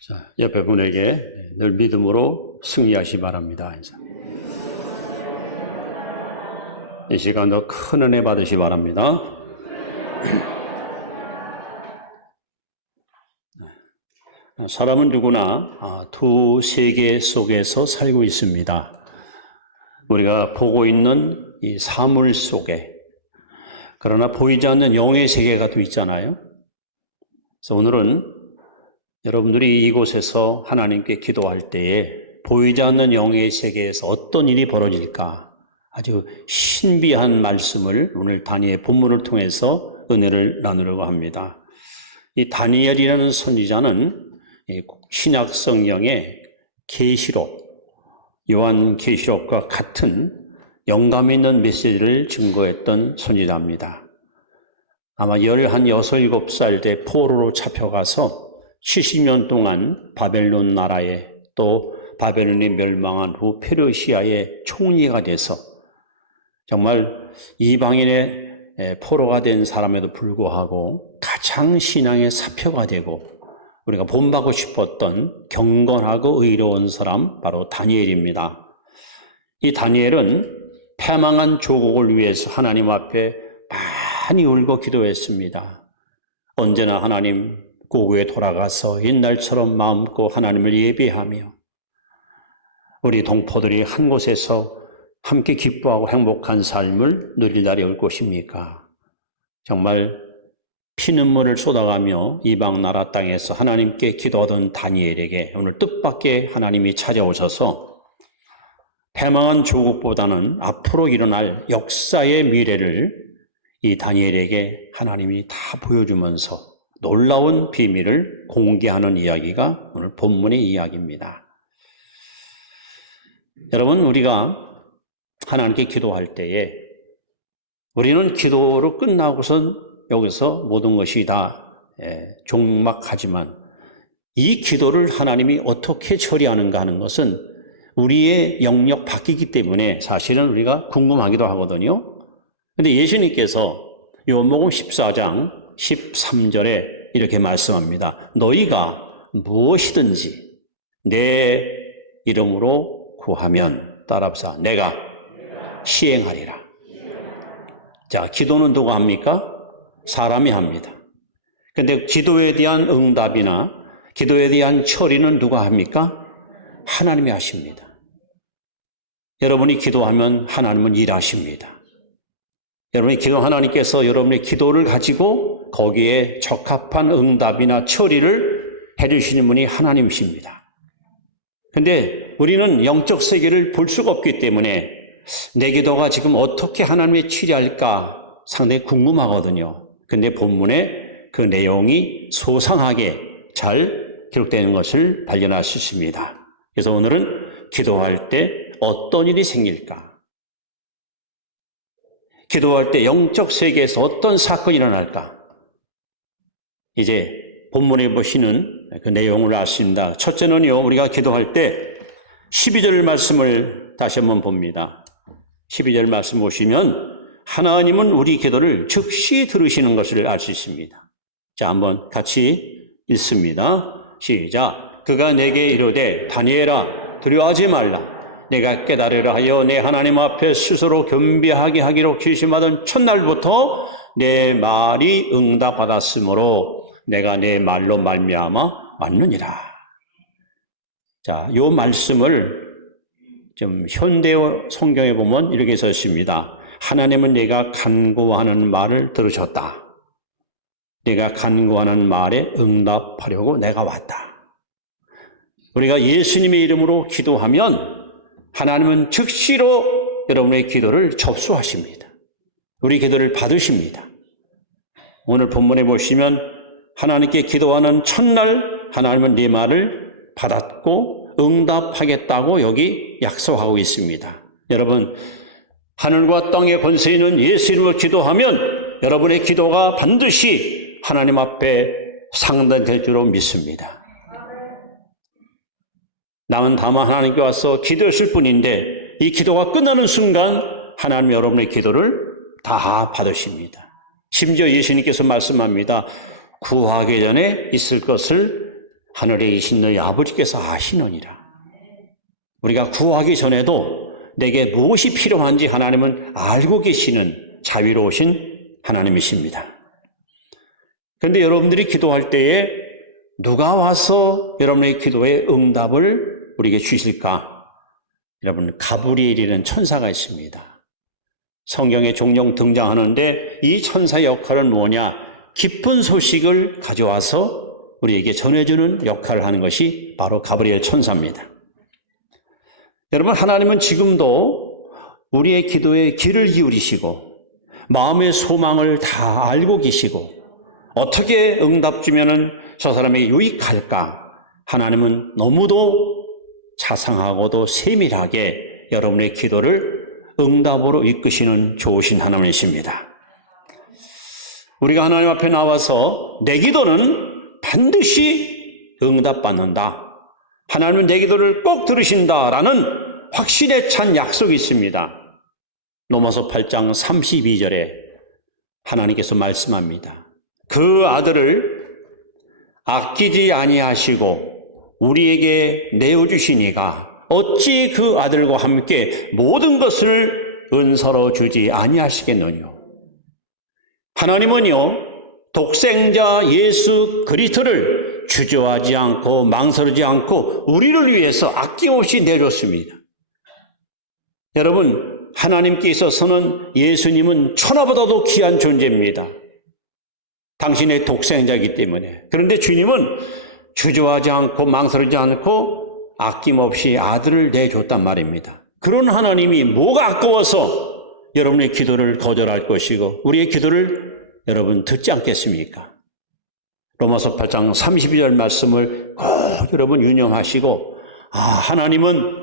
자, 옆에 분에게 늘 믿음으로 승리하시 바랍니다. 이 시간도 큰 은혜 받으시 바랍니다. 사람은 누구나 두 세계 속에서 살고 있습니다. 우리가 보고 있는 이 사물 속에, 그러나 보이지 않는 영의 세계가 또 있잖아요. 그래서 오늘은 여러분들이 이곳에서 하나님께 기도할 때에 보이지 않는 영의 세계에서 어떤 일이 벌어질까, 아주 신비한 말씀을 오늘 다니엘 본문을 통해서 은혜를 나누려고 합니다. 이 다니엘이라는 선지자는 신약 성경의 계시록, 요한계시록과 같은 영감 있는 메시지를 증거했던 선지자입니다. 아마 16살 때 포로로 잡혀가서 70년 동안 바벨론 나라에, 또 바벨론이 멸망한 후 페르시아의 총리가 돼서 정말 이방인의 포로가 된 사람에도 불구하고 가장 신앙의 사표가 되고 우리가 본받고 싶었던 경건하고 의로운 사람, 바로 다니엘입니다. 이 다니엘은 패망한 조국을 위해서 하나님 앞에 많이 울고 기도했습니다. 언제나 하나님 고국에 돌아가서 옛날처럼 마음껏 하나님을 예배하며 우리 동포들이 한 곳에서 함께 기뻐하고 행복한 삶을 누릴 날이 올 것입니까? 정말 피눈물을 쏟아가며 이방 나라 땅에서 하나님께 기도하던 다니엘에게 오늘 뜻밖의 하나님이 찾아오셔서 패망한 조국보다는 앞으로 일어날 역사의 미래를 이 다니엘에게 하나님이 다 보여주면서 놀라운 비밀을 공개하는 이야기가 오늘 본문의 이야기입니다. 여러분, 우리가 하나님께 기도할 때에 우리는 기도로 끝나고선 여기서 모든 것이 다 종막하지만 이 기도를 하나님이 어떻게 처리하는가 하는 것은 우리의 영역 밖이기 때문에 사실은 우리가 궁금하기도 하거든요. 그런데 예수님께서 요한복음 14장 13절에 이렇게 말씀합니다. 너희가 무엇이든지 내 이름으로 구하면, 따라합시다, 내가 시행하리라. 자, 기도는 누가 합니까? 사람이 합니다. 그런데 기도에 대한 응답이나 기도에 대한 처리는 누가 합니까? 하나님이 하십니다. 여러분이 기도하면 하나님은 일하십니다. 여러분이 하나님께서 여러분의 기도를 가지고 거기에 적합한 응답이나 처리를 해주시는 분이 하나님이십니다. 그런데 우리는 영적 세계를 볼 수가 없기 때문에 내 기도가 지금 어떻게 하나님의 치료할까 상당히 궁금하거든요. 그런데 본문에 그 내용이 소상하게 잘 기록되는 것을 발견할 수 있습니다. 그래서 오늘은 기도할 때 어떤 일이 생길까? 기도할 때 영적 세계에서 어떤 사건이 일어날까? 이제 본문에 보시는 그 내용을 알 수 있습니다. 첫째는요, 우리가 기도할 때 12절 말씀을 다시 한번 봅니다. 12절 말씀 보시면 하나님은 우리 기도를 즉시 들으시는 것을 알 수 있습니다. 자, 한번 같이 읽습니다. 시작. 그가 내게 이르되 다니엘아 두려워하지 말라. 내가 깨달으려 하여 내 하나님 앞에 스스로 겸비하게 하기로 결심하던 첫날부터 내 말이 응답받았으므로 내가 내 말로 말미암아 맞느니라. 자, 이 말씀을 좀 현대어 성경에 보면 이렇게 써 있습니다. 하나님은 내가 간구하는 말을 들으셨다. 내가 간구하는 말에 응답하려고 내가 왔다. 우리가 예수님의 이름으로 기도하면 하나님은 즉시로 여러분의 기도를 접수하십니다. 우리 기도를 받으십니다. 오늘 본문에 보시면 하나님께 기도하는 첫날 하나님은 네 말을 받았고 응답하겠다고 여기 약속하고 있습니다. 여러분, 하늘과 땅의 권세 있는 예수 이름으로 기도하면 여러분의 기도가 반드시 하나님 앞에 상달될 줄로 믿습니다. 남은 다만 하나님께 와서 기도했을 뿐인데 이 기도가 끝나는 순간 하나님 여러분의 기도를 다 받으십니다. 심지어 예수님께서 말씀합니다. 구하기 전에 있을 것을 하늘에 계신 너희 아버지께서 아시느니라. 우리가 구하기 전에도 내게 무엇이 필요한지 하나님은 알고 계시는 자비로우신 하나님이십니다. 그런데 여러분들이 기도할 때에 누가 와서 여러분의 기도에 응답을 우리에게 주실까? 여러분, 가브리엘이라는 천사가 있습니다. 성경에 종종 등장하는데 이 천사의 역할은 뭐냐? 기쁜 소식을 가져와서 우리에게 전해주는 역할을 하는 것이 바로 가브리엘 천사입니다. 여러분, 하나님은 지금도 우리의 기도에 귀를 기울이시고 마음의 소망을 다 알고 계시고 어떻게 응답 주면은 저 사람에게 유익할까? 하나님은 너무도 자상하고도 세밀하게 여러분의 기도를 응답으로 이끄시는 좋으신 하나님이십니다. 우리가 하나님 앞에 나와서 내 기도는 반드시 응답받는다. 하나님은 내 기도를 꼭 들으신다라는 확신에 찬 약속이 있습니다. 로마서 8장 32절에 하나님께서 말씀합니다. 그 아들을 아끼지 아니하시고 우리에게 내어주시니가 어찌 그 아들과 함께 모든 것을 은사로 주지 아니하시겠느냐. 하나님은요, 독생자 예수 그리스도를 주저하지 않고 망설이지 않고 우리를 위해서 아낌없이 내줬습니다. 여러분, 하나님께 있어서는 예수님은 천하보다도 귀한 존재입니다. 당신의 독생자이기 때문에. 그런데 주님은 주저하지 않고 망설이지 않고 아낌없이 아들을 내줬단 말입니다. 그런 하나님이 뭐가 아까워서 여러분의 기도를 거절할 것이고 우리의 기도를 여러분 듣지 않겠습니까? 로마서 8장 32절 말씀을 꼭 여러분 유념하시고, 하나님은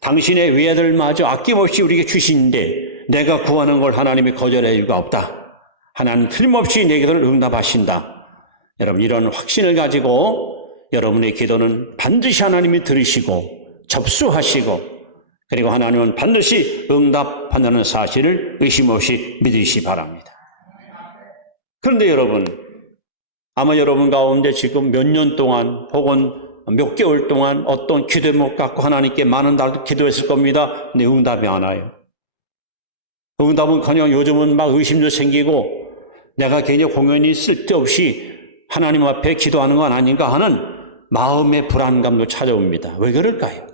당신의 외아들마저 아낌없이 우리에게 주시는데 내가 구하는 걸 하나님이 거절할 이유가 없다. 하나님 틀림없이 내 기도를 응답하신다. 여러분, 이런 확신을 가지고 여러분의 기도는 반드시 하나님이 들으시고 접수하시고, 그리고 하나님은 반드시 응답한다는 사실을 의심 없이 믿으시기 바랍니다. 그런데 여러분, 아마 여러분 가운데 지금 몇 년 동안 혹은 몇 개월 동안 어떤 기도 제목 갖고 하나님께 많은 날 기도했을 겁니다. 근데 응답이 안 와요. 응답은커녕 요즘은 막 의심도 생기고 내가 괜히 공연히 쓸데없이 하나님 앞에 기도하는 건 아닌가 하는 마음의 불안감도 찾아옵니다. 왜 그럴까요?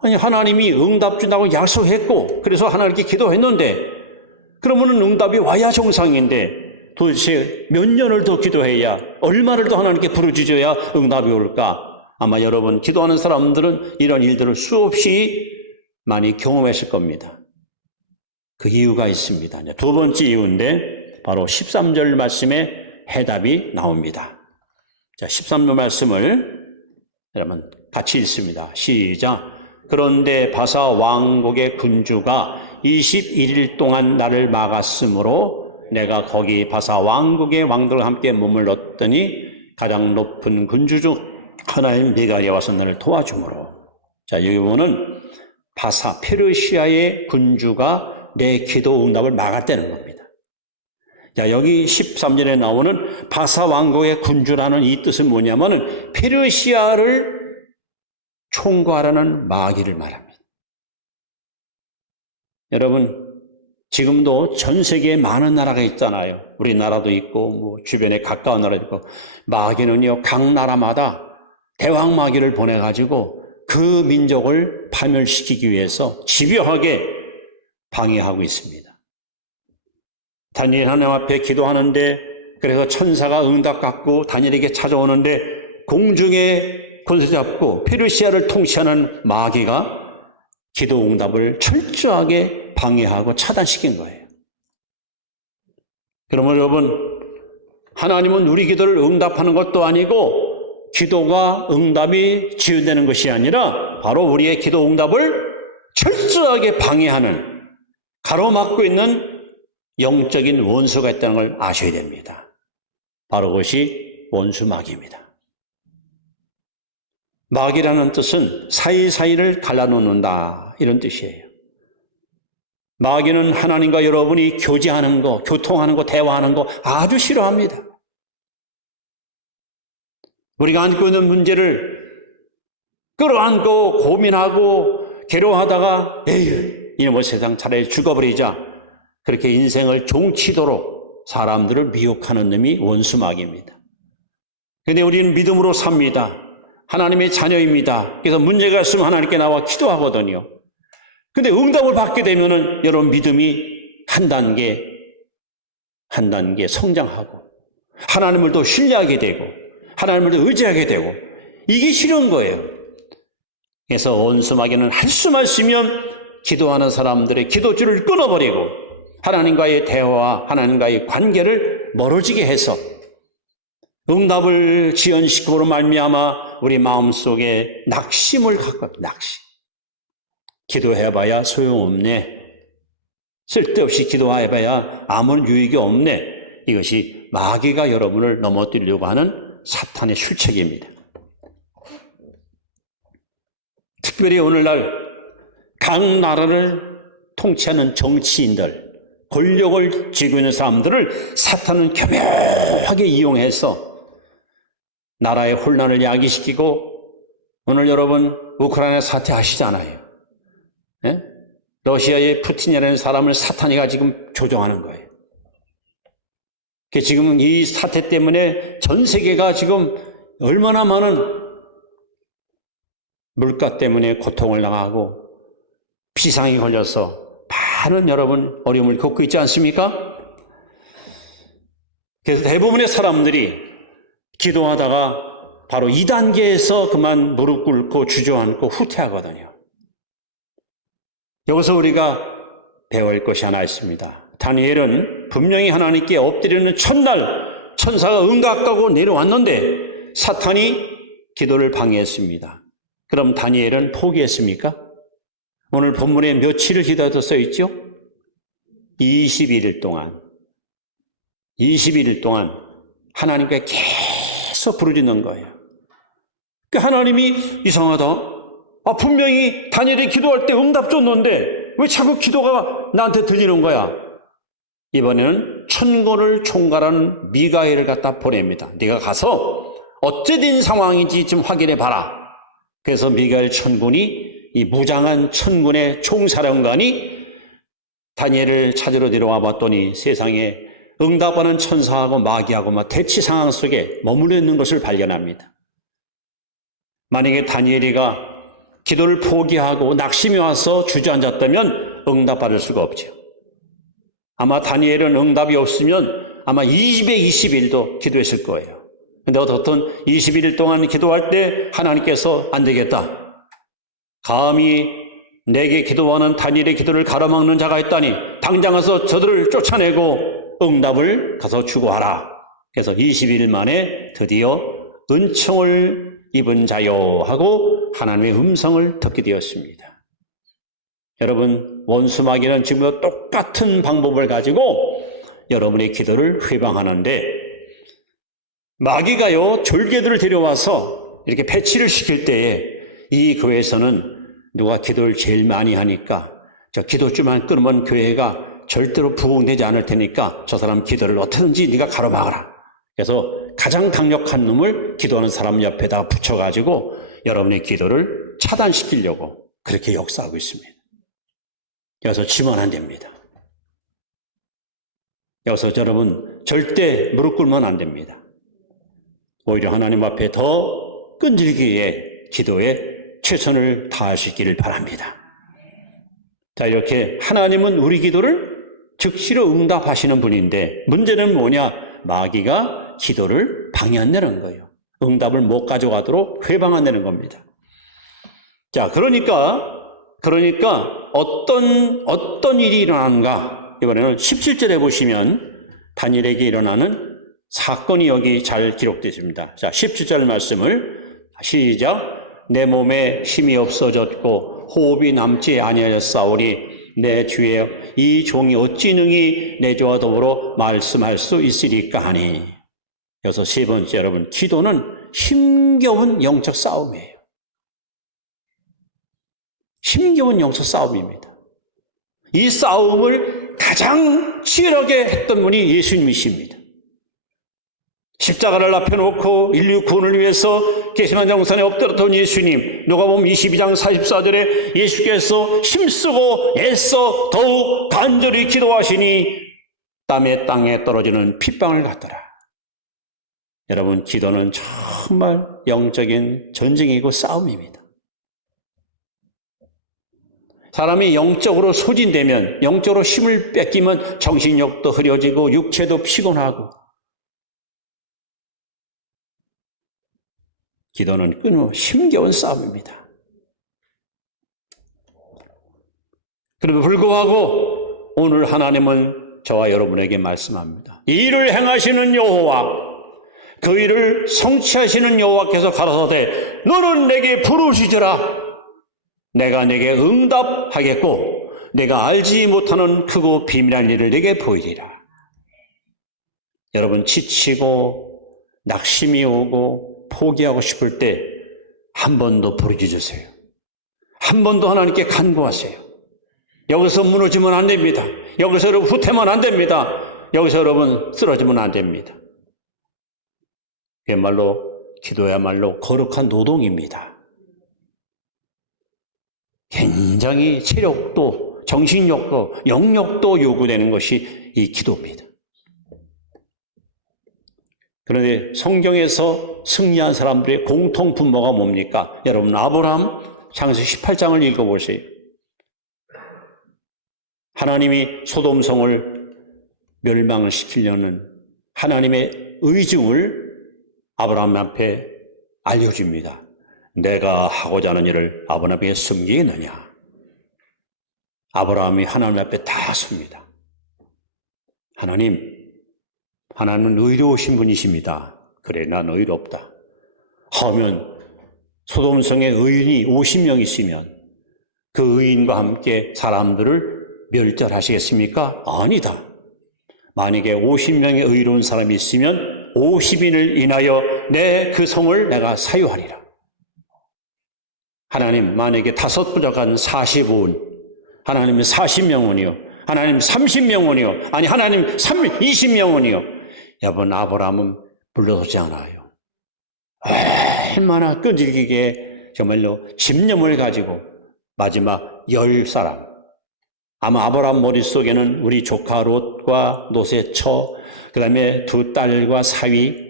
아니, 하나님이 응답 준다고 약속했고 그래서 하나님께 기도했는데 그러면 응답이 와야 정상인데 도대체 몇 년을 더 기도해야, 얼마를 더 하나님께 부르짖어야 응답이 올까? 아마 여러분 기도하는 사람들은 이런 일들을 수없이 많이 경험했을 겁니다. 그 이유가 있습니다. 두 번째 이유인데 바로 13절 말씀에 해답이 나옵니다. 자, 13절 말씀을 여러분 같이 읽습니다. 시작. 그런데 바사 왕국의 군주가 21일 동안 나를 막았으므로 내가 거기 바사 왕국의 왕들과 함께 머물렀더니 가장 높은 군주 중 하나인 미가랴 와서 나를 도와주므로. 자, 여기 보면 바사 페르시아의 군주가 내 기도 응답을 막았다는 겁니다. 자, 여기 13절에 나오는 바사 왕국의 군주라는 이 뜻은 뭐냐면은 페르시아를 총괄하는 마귀를 말합니다. 여러분, 지금도 전 세계에 많은 나라가 있잖아요. 우리나라도 있고 뭐 주변에 가까운 나라도 있고, 마귀는요 각 나라마다 대왕 마귀를 보내가지고 그 민족을 파멸시키기 위해서 집요하게 방해하고 있습니다. 다니엘 하나님 앞에 기도하는데, 그래서 천사가 응답 갖고 다니엘에게 찾아오는데 공중에 권세 잡고 페르시아를 통치하는 마귀가 기도 응답을 철저하게 방해하고 차단시킨 거예요. 그러면 여러분, 하나님은 우리 기도를 응답하는 것도 아니고 기도가 응답이 지연되는 것이 아니라 바로 우리의 기도 응답을 철저하게 방해하는, 가로막고 있는 영적인 원수가 있다는 걸 아셔야 됩니다. 바로 그것이 원수 마귀입니다. 마귀라는 뜻은 사이사이를 갈라놓는다, 이런 뜻이에요. 마귀는 하나님과 여러분이 교제하는 거, 교통하는 거, 대화하는 거 아주 싫어합니다. 우리가 안고 있는 문제를 끌어안고 고민하고 괴로워하다가 에휴, 이놈의 세상 차라리 죽어버리자. 그렇게 인생을 종치도록 사람들을 미혹하는 놈이 원수마귀입니다. 그런데 우리는 믿음으로 삽니다. 하나님의 자녀입니다. 그래서 문제가 있으면 하나님께 나와 기도하거든요. 근데 응답을 받게 되면은 여러분 믿음이 한 단계 성장하고 하나님을 더 신뢰하게 되고 하나님을 더 의지하게 되고 이게 싫은 거예요. 그래서 원수마귀는 할 수만 있으면 기도하는 사람들의 기도줄을 끊어버리고 하나님과의 대화와 하나님과의 관계를 멀어지게 해서 응답을 지연시킴으로 말미암아 우리 마음속에 낙심을 갖고 낙심. 기도해봐야 소용없네. 쓸데없이 기도해봐야 아무런 유익이 없네. 이것이 마귀가 여러분을 넘어뜨리려고 하는 사탄의 술책입니다. 특별히 오늘날 각 나라를 통치하는 정치인들, 권력을 쥐고 있는 사람들을 사탄은 교묘하게 이용해서 나라의 혼란을 야기시키고 오늘 여러분 우크라이나 사태 아시잖아요. 예? 러시아의 푸틴이라는 사람을 사탄이가 지금 조종하는 거예요. 지금 이 사태 때문에 전 세계가 지금 얼마나 많은 물가 때문에 고통을 당하고 비상이 걸려서 많은 여러분 어려움을 겪고 있지 않습니까? 그래서 대부분의 사람들이 기도하다가 바로 2단계에서 그만 무릎 꿇고 주저앉고 후퇴하거든요. 여기서 우리가 배워야 할 것이 하나 있습니다. 다니엘은 분명히 하나님께 엎드리는 첫날 천사가 응답하고 내려왔는데 사탄이 기도를 방해했습니다. 그럼 다니엘은 포기했습니까? 오늘 본문에 며칠을 기도하다 써있죠? 21일 동안 하나님께 계속 부르짖는 거예요. 그러니까 하나님이 이상하다. 분명히 다니엘이 기도할 때 응답 줬는데 왜 자꾸 기도가 나한테 들리는 거야? 이번에는 천군을 총괄하는 미가엘을 갖다 보냅니다. 네가 가서 어찌된 상황인지 좀 확인해 봐라. 그래서 미가엘 천군이 이 무장한 천군의 총사령관이 다니엘을 찾으러 내려와 봤더니 세상에 응답하는 천사하고 마귀하고 막 대치 상황 속에 머물러 있는 것을 발견합니다. 만약에 다니엘이가 기도를 포기하고 낙심이 와서 주저앉았다면 응답받을 수가 없죠. 아마 다니엘은 응답이 없으면 아마 220일도 기도했을 거예요. 근데 어떻든 21일 동안 기도할 때 하나님께서 안 되겠다. 감히 내게 기도하는 다니엘의 기도를 가로막는 자가 있다니 당장 가서 저들을 쫓아내고 응답을 가서 주고 하라. 그래서 20일 만에 드디어 은총을 입은 자요 하고 하나님의 음성을 듣게 되었습니다. 여러분 원수마귀는 지금도 똑같은 방법을 가지고 여러분의 기도를 회방하는데 마귀가요 졸개들을 데려와서 이렇게 배치를 시킬 때에 이 교회에서는 누가 기도를 제일 많이 하니까 저 기도줄만 끊으면 교회가 절대로 부흥되지 않을 테니까 저 사람 기도를 어떻게든지 네가 가로막아라. 그래서 가장 강력한 놈을 기도하는 사람 옆에다 붙여가지고 여러분의 기도를 차단시키려고 그렇게 역사하고 있습니다. 여기서 지면 안 됩니다. 여기서 여러분 절대 무릎 꿇으면 안 됩니다. 오히려 하나님 앞에 더 끈질기게 기도에 최선을 다하시기를 바랍니다. 자, 이렇게 하나님은 우리 기도를 즉시로 응답하시는 분인데 문제는 뭐냐? 마귀가 기도를 방해한다는 거예요. 응답을 못 가져가도록 회방한다는 겁니다. 자, 그러니까 어떤 일이 일어나는가? 이번에는 17절에 보시면 다니엘에게 일어나는 사건이 여기 잘 기록되어 있습니다. 자, 17절 말씀을 시작. 내 몸에 힘이 없어졌고 호흡이 남지 아니하였사오니 내 주에 이 종이 어찌 능히 내 주와 더불어 말씀할 수 있으리까 하니. 여기서 세 번째 여러분, 기도는 힘겨운 영적 싸움이에요. 힘겨운 영적 싸움입니다. 이 싸움을 가장 치열하게 했던 분이 예수님이십니다. 십자가를 앞에 놓고 인류 구원을 위해서 게세마네 동산에 엎드렸던 예수님, 누가복음 22장 44절에 예수께서 힘쓰고 애써 더욱 간절히 기도하시니 땀에 땅에 떨어지는 핏방울 같더라. 여러분, 기도는 정말 영적인 전쟁이고 싸움입니다. 사람이 영적으로 소진되면, 영적으로 힘을 뺏기면 정신력도 흐려지고 육체도 피곤하고, 기도는 끊임없이 힘겨운 싸움입니다. 그럼에도 불구하고 오늘 하나님은 저와 여러분에게 말씀합니다. 이 일을 행하시는 여호와, 그 일을 성취하시는 여호와께서 가라사대 너는 내게 부르시더라. 내가 내게 응답하겠고 내가 알지 못하는 크고 비밀한 일을 내게 보이리라. 여러분, 지치고 낙심이 오고 포기하고 싶을 때 한 번 더 부르짖으세요. 한 번 더 하나님께 간구하세요. 여기서 무너지면 안 됩니다. 여기서 여러분 후퇴면 안 됩니다. 여기서 여러분 쓰러지면 안 됩니다. 그야말로 기도야말로 거룩한 노동입니다. 굉장히 체력도 정신력도 영역도 요구되는 것이 이 기도입니다. 그런데 성경에서 승리한 사람들의 공통 분모가 뭡니까? 여러분, 아브라함 창세기 18장을 읽어보세요. 하나님이 소돔성을 멸망을 시키려는 하나님의 의중을 아브라함 앞에 알려줍니다. 내가 하고자 하는 일을 아브라함에게 숨기겠느냐? 아브라함이 하나님 앞에 다 섭니다. 하나님은 의로우신 분이십니다. 그래, 난 의롭다. 하면 소돔성에 의인이 50명 있으면 그 의인과 함께 사람들을 멸절하시겠습니까? 아니다. 만약에 50명의 의로운 사람이 있으면 50인을 인하여 내 그 성을 내가 사유하리라. 하나님, 만약에 5 부족한 45원, 하나님은 40명원이요, 하나님 30명원이요, 아니 하나님 20명원이요. 여러분, 아브라함은 불러오지 않아요. 얼마나 끈질기게 정말로 집념을 가지고 마지막 10사람, 아마 아브라함 머릿속에는 우리 조카 롯과 롯의 처, 그 다음에 2 딸과 사위,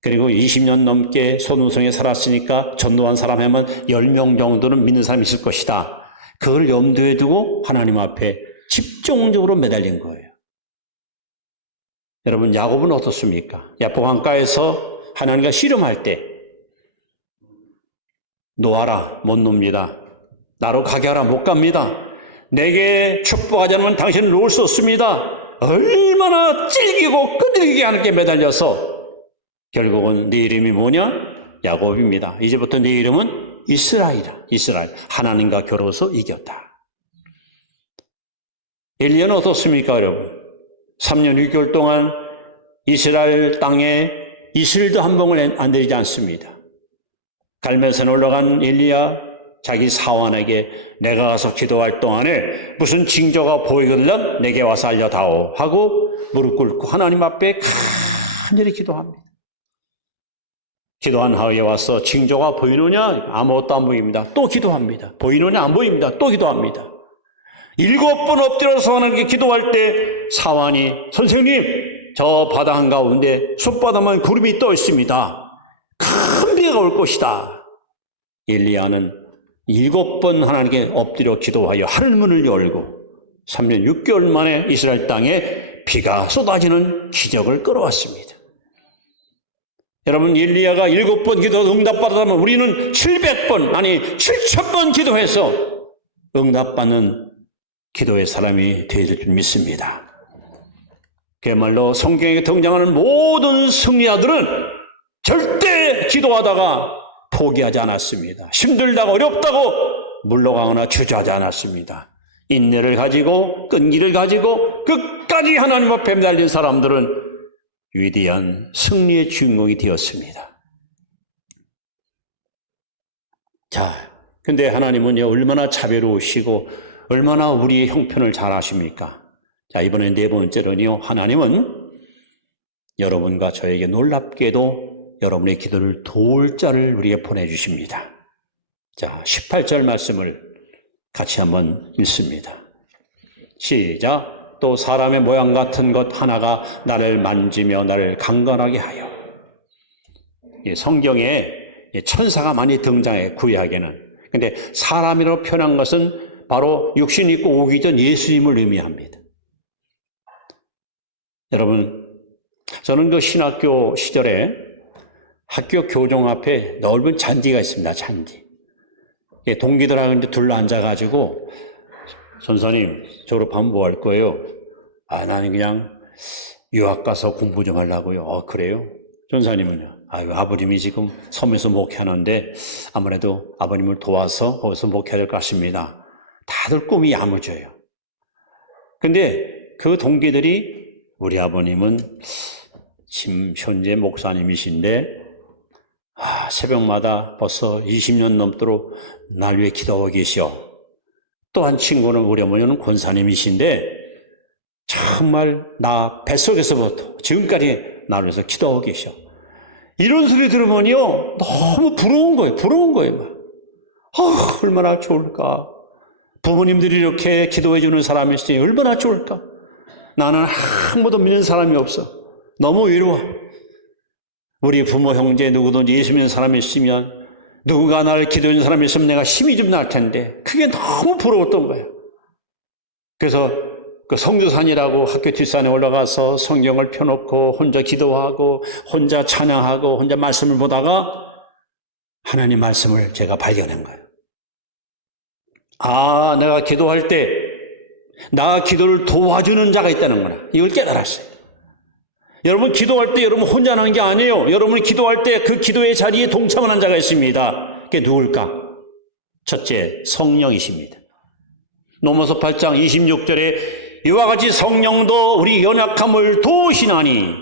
그리고 20년 넘게 소돔성에 살았으니까 전도한 사람 하면 10명 정도는 믿는 사람이 있을 것이다. 그걸 염두에 두고 하나님 앞에 집중적으로 매달린 거예요. 여러분, 야곱은 어떻습니까? 야복 강가에서 하나님과 씨름할 때 놓아라, 못 놉니다. 나로 가게 하라, 못 갑니다. 내게 축복하지 않으면 당신은 놓을 수 없습니다. 얼마나 찔기고 끈질기게 하나님께 매달려서 결국은 네 이름이 뭐냐? 야곱입니다. 이제부터 네 이름은 이스라엘이다. 이스라엘. 하나님과 겨루어서 이겼다. 엘리야는 어떻습니까, 여러분? 3년 6개월 동안 이스라엘 땅에 이슬도 한 봉을 안 내리지 않습니다. 갈멜산에 올라간 엘리야, 자기 사환에게 내가 가서 기도할 동안에 무슨 징조가 보이거든 내게 와서 알려다오 하고 무릎 꿇고 하나님 앞에 간절히 기도합니다. 기도한 후에 와서 징조가 보이느냐? 아무것도 안 보입니다. 또 기도합니다. 보이느냐? 안 보입니다. 또 기도합니다. 7번 엎드려서 하나님께 기도할 때 사환이, 선생님, 저 바다 한가운데 숲바다만 구름이 떠 있습니다. 큰 비가 올 것이다. 엘리야는 7번 하나님께 엎드려 기도하여 하늘문을 열고 3년 6개월 만에 이스라엘 땅에 비가 쏟아지는 기적을 끌어왔습니다. 여러분, 엘리야가 7번 기도 응답받았다면 우리는 700번, 아니 7,000번 기도해서 응답받는 기도의 사람이 되어야 될 줄 믿습니다. 그야말로 성경에 등장하는 모든 승리자들은 절대 기도하다가 포기하지 않았습니다. 힘들다고 어렵다고 물러가거나 주저하지 않았습니다. 인내를 가지고 끈기를 가지고 끝까지 하나님 앞에 매달린 사람들은 위대한 승리의 주인공이 되었습니다. 자, 근데 하나님은요, 얼마나 자비로우시고 얼마나 우리의 형편을 잘 아십니까? 자, 이번에 4번째로는요, 하나님은 여러분과 저에게 놀랍게도 여러분의 기도를 도울 자를 우리에게 보내주십니다. 자, 18절 말씀을 같이 한번 읽습니다. 시작. 또 사람의 모양 같은 것 하나가 나를 만지며 나를 강건하게 하여. 성경에 천사가 많이 등장해, 구약에는. 근데 사람이라고 표현한 것은 바로 육신 입고 오기 전 예수님을 의미합니다. 여러분, 저는 그 신학교 시절에 학교 교정 앞에 넓은 잔디가 있습니다. 잔디. 동기들하고 이제 둘러앉아가지고, 전사님, 졸업하면 뭐 할 거예요? 나는 그냥 유학 가서 공부 좀 하려고요. 그래요? 전사님은요? 아버님이 지금 섬에서 목회하는데 아무래도 아버님을 도와서 거기서 목회해야 될 것 같습니다. 다들 꿈이 야무져요. 근데 그 동기들이 우리 아버님은 지금 현재 목사님이신데 새벽마다 벌써 20년 넘도록 날 위해 기도하고 계셔. 또 한 친구는 우리 어머니는 권사님이신데 정말 나 뱃속에서부터 지금까지 나를 위해서 기도하고 계셔. 이런 소리 들으면요 너무 부러운 거예요. 얼마나 좋을까. 부모님들이 이렇게 기도해 주는 사람이 있으니 얼마나 좋을까. 나는 아무도 믿는 사람이 없어. 너무 외로워. 우리 부모 형제 누구든지 예수 믿는 사람이 있으면, 누군가 나를 기도해 주는 사람이 있으면 내가 힘이 좀 날 텐데 그게 너무 부러웠던 거예요. 그래서 그 성주산이라고 학교 뒷산에 올라가서 성경을 펴놓고 혼자 기도하고 혼자 찬양하고 혼자 말씀을 보다가 하나님 말씀을 제가 발견한 거예요. 내가 기도할 때 나 기도를 도와주는 자가 있다는 거나, 이걸 깨달았어요. 여러분, 기도할 때 여러분 혼자 하는 게 아니에요. 여러분이 기도할 때 그 기도의 자리에 동참하는 자가 있습니다. 그게 누굴까? 첫째, 성령이십니다. 로마서 8장 26절에 이와 같이 성령도 우리 연약함을 도우시나니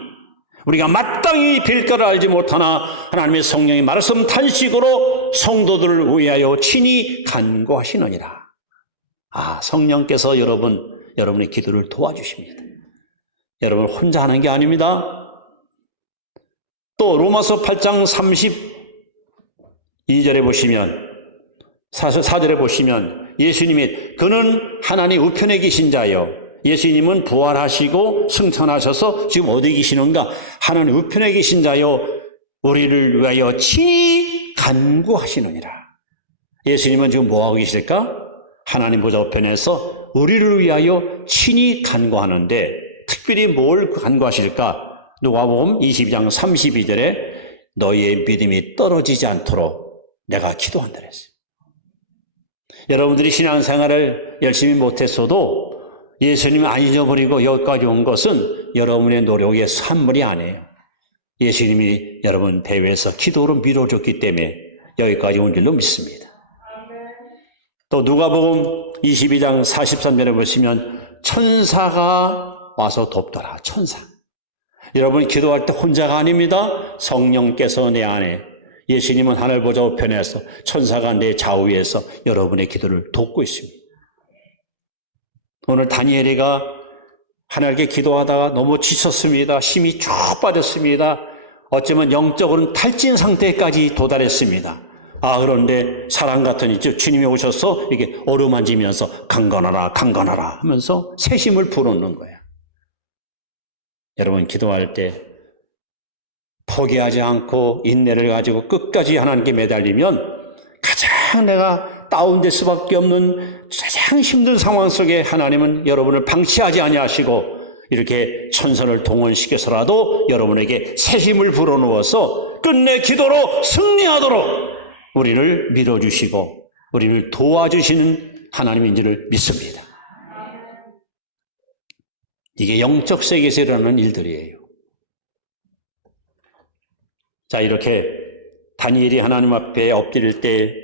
우리가 마땅히 빌가를 알지 못하나 하나님의 성령이 말씀 탄식으로 성도들을 위하여 친히 간구하시느니라. 성령께서 여러분의 기도를 도와주십니다. 여러분 혼자 하는 게 아닙니다. 또 로마서 8장 32절에 보시면, 4절에 보시면 예수님이 그는 하나님 우편에 계신 자요. 예수님은 부활하시고 승천하셔서 지금 어디 계시는가? 하나님 우편에 계신 자요. 우리를 위하여 친히 간구하시느니라. 예수님은 지금 뭐하고 계실까? 하나님 보좌 우편에서 우리를 위하여 친히 간구하는데 특별히 뭘 간구하실까? 누가복음 22장 32절에 너희의 믿음이 떨어지지 않도록 내가 기도한다 그랬어요. 여러분들이 신앙생활을 열심히 못했어도 예수님을 안 잊어버리고 여기까지 온 것은 여러분의 노력의 산물이 아니에요. 예수님이 여러분 배후에서 기도로 밀어줬기 때문에 여기까지 온 줄로 믿습니다. 또 누가복음 22장 43절에 보시면 천사가 와서 돕더라. 천사. 여러분 기도할 때 혼자가 아닙니다. 성령께서 내 안에, 예수님은 하늘 보좌 우편에서, 천사가 내 좌우에서 여러분의 기도를 돕고 있습니다. 오늘 다니엘이가 하나님께 기도하다가 너무 지쳤습니다. 힘이 쭉 빠졌습니다. 어쩌면 영적으로는 탈진 상태까지 도달했습니다. 그런데 사람 같은 주님이 오셔서 이렇게 어루만지면서 강건하라 하면서 새 힘을 불어넣는 거예요. 여러분 기도할 때 포기하지 않고 인내를 가지고 끝까지 하나님께 매달리면 가장 내가 다운될 수밖에 없는 가장 힘든 상황 속에 하나님은 여러분을 방치하지 아니하시고 이렇게 천선을 동원시켜서라도 여러분에게 새 힘을 불어넣어서 끝내 기도로 승리하도록 우리를 밀어주시고 우리를 도와주시는 하나님인지를 믿습니다. 이게 영적 세계에서 일어나는 일들이에요. 자, 이렇게 다니엘이 하나님 앞에 엎드릴 때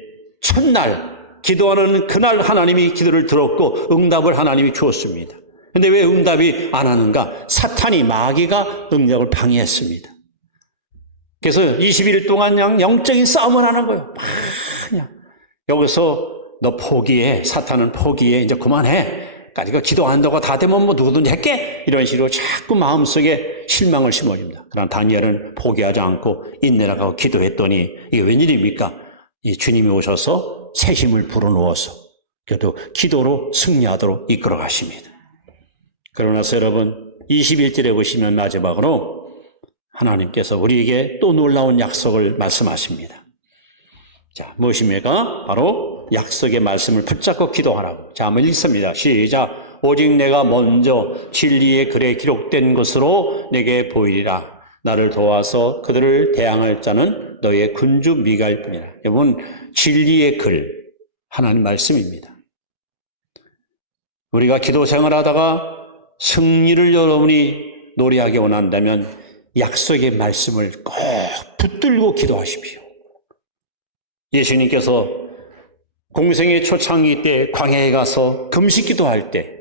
첫날 기도하는 그날 하나님이 기도를 들었고 응답을 하나님이 주었습니다. 그런데 왜 응답이 안 하는가? 사탄이, 마귀가 응답을 방해했습니다. 그래서 20일 동안 그냥 영적인 싸움을 하는 거예요. 그냥 여기서 너 포기해, 사탄은 포기해, 이제 그만해, 그러니까 기도한다고 다 되면 뭐 누구든지 할게? 이런 식으로 자꾸 마음속에 실망을 심어줍니다. 그러나 다니엘은 포기하지 않고 인내를 하고 기도했더니 이게 웬일입니까? 이 주님이 오셔서 새 힘을 불어넣어서 그래도 기도로 승리하도록 이끌어 가십니다. 그러나서 여러분 21절에 보시면 마지막으로 하나님께서 우리에게 또 놀라운 약속을 말씀하십니다. 자, 무엇입니까? 바로 약속의 말씀을 붙잡고 기도하라고. 자, 한번 읽습니다. 시작. 오직 내가 먼저 진리의 글에 기록된 것으로 내게 보이리라. 나를 도와서 그들을 대항할 자는 너의 군주 미가일 뿐이라. 여러분, 진리의 글, 하나님 말씀입니다. 우리가 기도 생활하다가 승리를 여러분이 노래하기 원한다면 약속의 말씀을 꼭 붙들고 기도하십시오. 예수님께서 공생의 초창기 때 광야에 가서 금식 기도할 때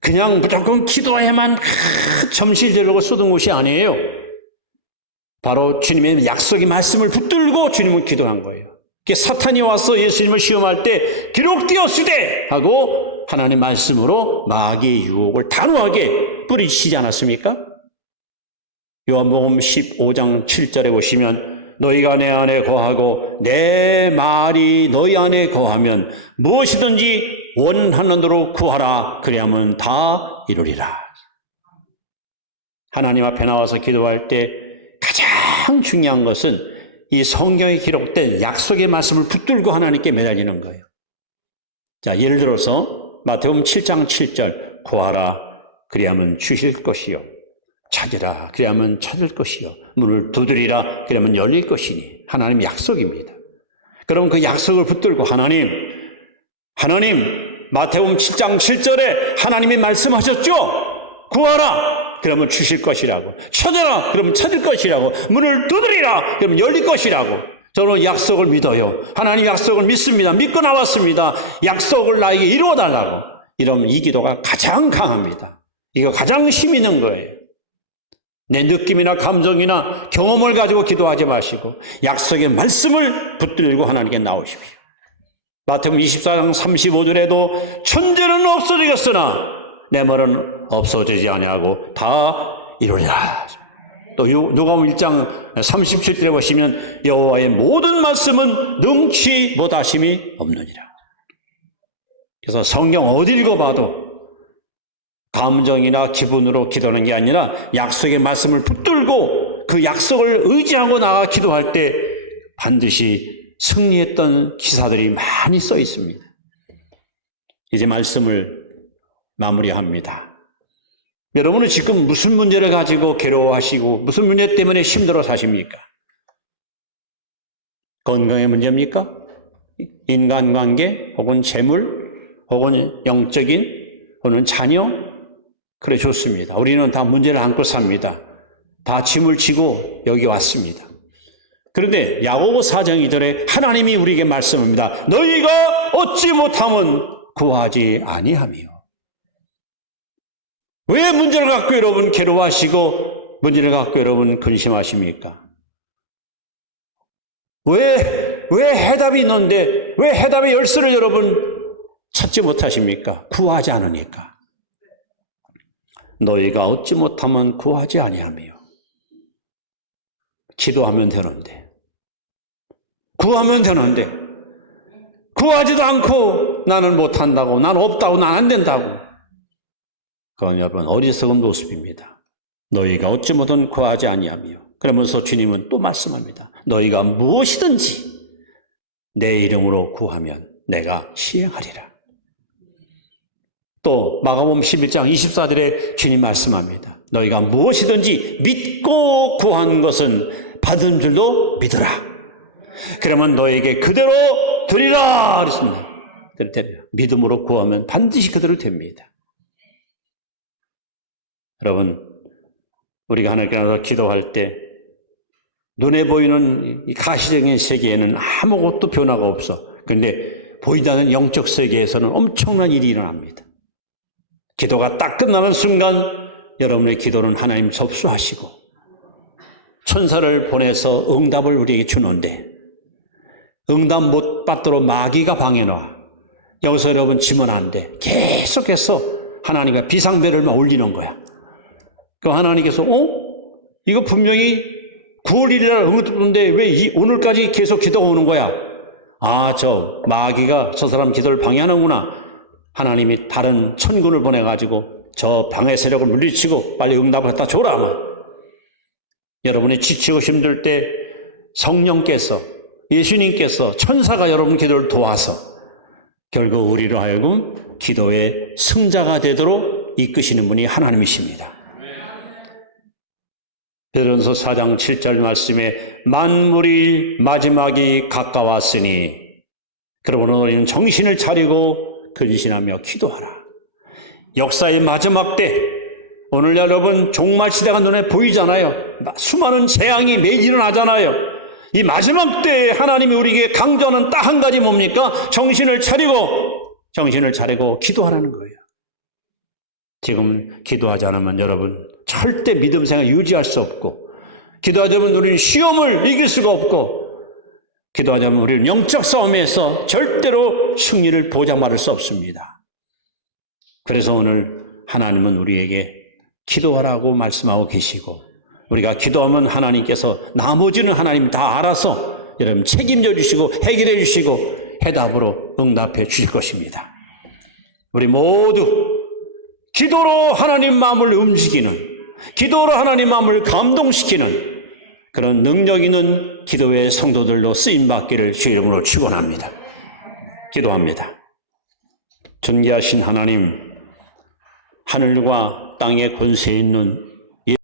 그냥 무조건 기도해만 점실 지르고 쏟은 것이 아니에요. 바로 주님의 약속의 말씀을 붙들고 주님은 기도한 거예요. 사탄이 와서 예수님을 시험할 때 기록되었으되 하고 하나님의 말씀으로 마귀의 유혹을 단호하게 뿌리시지 않았습니까? 요한복음 15장 7절에 보시면 너희가 내 안에 거하고 내 말이 너희 안에 거하면 무엇이든지 원하는 대로 구하라. 그리하면 다 이루리라. 하나님 앞에 나와서 기도할 때 가장 중요한 것은 이 성경에 기록된 약속의 말씀을 붙들고 하나님께 매달리는 거예요. 자, 예를 들어서 마태복음 7장 7절 구하라 그리하면 주실 것이요 찾으라 그리하면 찾을 것이요 문을 두드리라 그러면 열릴 것이니 하나님의 약속입니다. 그럼 그 약속을 붙들고 하나님 마태복음 7장 7절에 하나님이 말씀하셨죠? 구하라 그러면 주실 것이라고, 찾아라 그러면 찾을 것이라고, 문을 두드리라 그러면 열릴 것이라고. 저는 약속을 믿어요. 하나님 약속을 믿습니다. 믿고 나왔습니다. 약속을 나에게 이루어달라고. 이러면 이 기도가 가장 강합니다. 이거 가장 힘 있는 거예요. 내 느낌이나 감정이나 경험을 가지고 기도하지 마시고 약속의 말씀을 붙들고 하나님께 나오십시오. 마태복음 24장 35절에도 천재는 없어지겠으나 내 말은 없어지지 아니하고 다 이루리라. 또 누가복음 1장 37절에 보시면 여호와의 모든 말씀은 능치 못하심이 없느니라. 그래서 성경 어디 읽어봐도 감정이나 기분으로 기도하는 게 아니라 약속의 말씀을 붙들고 그 약속을 의지하고 나가 기도할 때 반드시 승리했던 기사들이 많이 써 있습니다. 이제 말씀을 마무리합니다. 여러분은 지금 무슨 문제를 가지고 괴로워하시고 무슨 문제 때문에 힘들어 사십니까? 건강의 문제입니까? 인간관계 혹은 재물 혹은 영적인 혹은 자녀? 그래 좋습니다. 우리는 다 문제를 안고 삽니다. 다 짐을 지고 여기 왔습니다. 그런데 야고보 4장 2절에 하나님이 우리에게 말씀합니다. 너희가 얻지 못하면 구하지 아니하며. 왜 문제를 갖고 여러분 괴로워하시고 문제를 갖고 여러분 근심하십니까? 왜 해답이 있는데 왜 해답의 열쇠를 여러분 찾지 못하십니까? 구하지 않으니까. 너희가 얻지 못하면 구하지 아니하며. 기도하면 되는데 구하면 되는데 구하지도 않고 나는 못한다고 나는 없다고 난 안 된다고. 그건 여러분 어리석은 모습입니다. 너희가 얻지 못한 구하지 아니하며. 그러면서 주님은 또 말씀합니다. 너희가 무엇이든지 내 이름으로 구하면 내가 시행하리라. 또 마가복음 11장 24절에 주님 말씀합니다. 너희가 무엇이든지 믿고 구한 것은 받은 줄도 믿어라. 그러면 너에게 그대로 드리라 그랬습니다. 믿음으로 구하면 반드시 그대로 됩니다. 여러분, 우리가 하나님께 나서 기도할 때 눈에 보이는 이 가시적인 세계에는 아무것도 변화가 없어. 그런데 보이지 않는 영적 세계에서는 엄청난 일이 일어납니다. 기도가 딱 끝나는 순간 여러분의 기도는 하나님 접수하시고 천사를 보내서 응답을 우리에게 주는데 응답 못 받도록 마귀가 방해놔. 여기서 여러분 지면 안 돼. 계속해서 하나님과 비상벨을만 올리는 거야. 그 하나님께서 이거 분명히 9월 1일 날 응답했는데 왜 오늘까지 계속 기도가 오는 거야? 아, 저 마귀가 저 사람 기도를 방해하는구나. 하나님이 다른 천군을 보내가지고 저 방해 세력을 물리치고 빨리 응답을 갖다 줘라. 여러분이 지치고 힘들 때 성령께서, 예수님께서, 천사가 여러분 기도를 도와서 결국 우리로 하여금 기도의 승자가 되도록 이끄시는 분이 하나님이십니다. 베드로전서 4장 7절 말씀에 만물이 마지막이 가까웠으니 그러므로 너희는 정신을 차리고 근신하며 기도하라. 역사의 마지막 때, 오늘 여러분 종말 시대가 눈에 보이잖아요. 수많은 재앙이 매일 일어나잖아요. 이 마지막 때에 하나님이 우리에게 강조하는 딱 한 가지 뭡니까? 정신을 차리고 기도하라는 거예요. 지금 기도하지 않으면 여러분 절대 믿음 생활 유지할 수 없고, 기도하지 않으면 우리는 시험을 이길 수가 없고, 기도하지 않으면 우리는 영적 싸움에서 절대로 승리를 보장받을 수 없습니다. 그래서 오늘 하나님은 우리에게 기도하라고 말씀하고 계시고, 우리가 기도하면 하나님께서 나머지는 하나님 다 알아서 여러분 책임져 주시고 해결해 주시고 해답으로 응답해 주실 것입니다. 우리 모두 기도로 하나님 마음을 움직이는, 기도로 하나님 마음을 감동시키는 그런 능력 있는 기도의 성도들로 쓰임받기를 주의 이름으로 축원합니다. 기도합니다. 존귀하신 하나님, 하늘과 땅의 권세 있는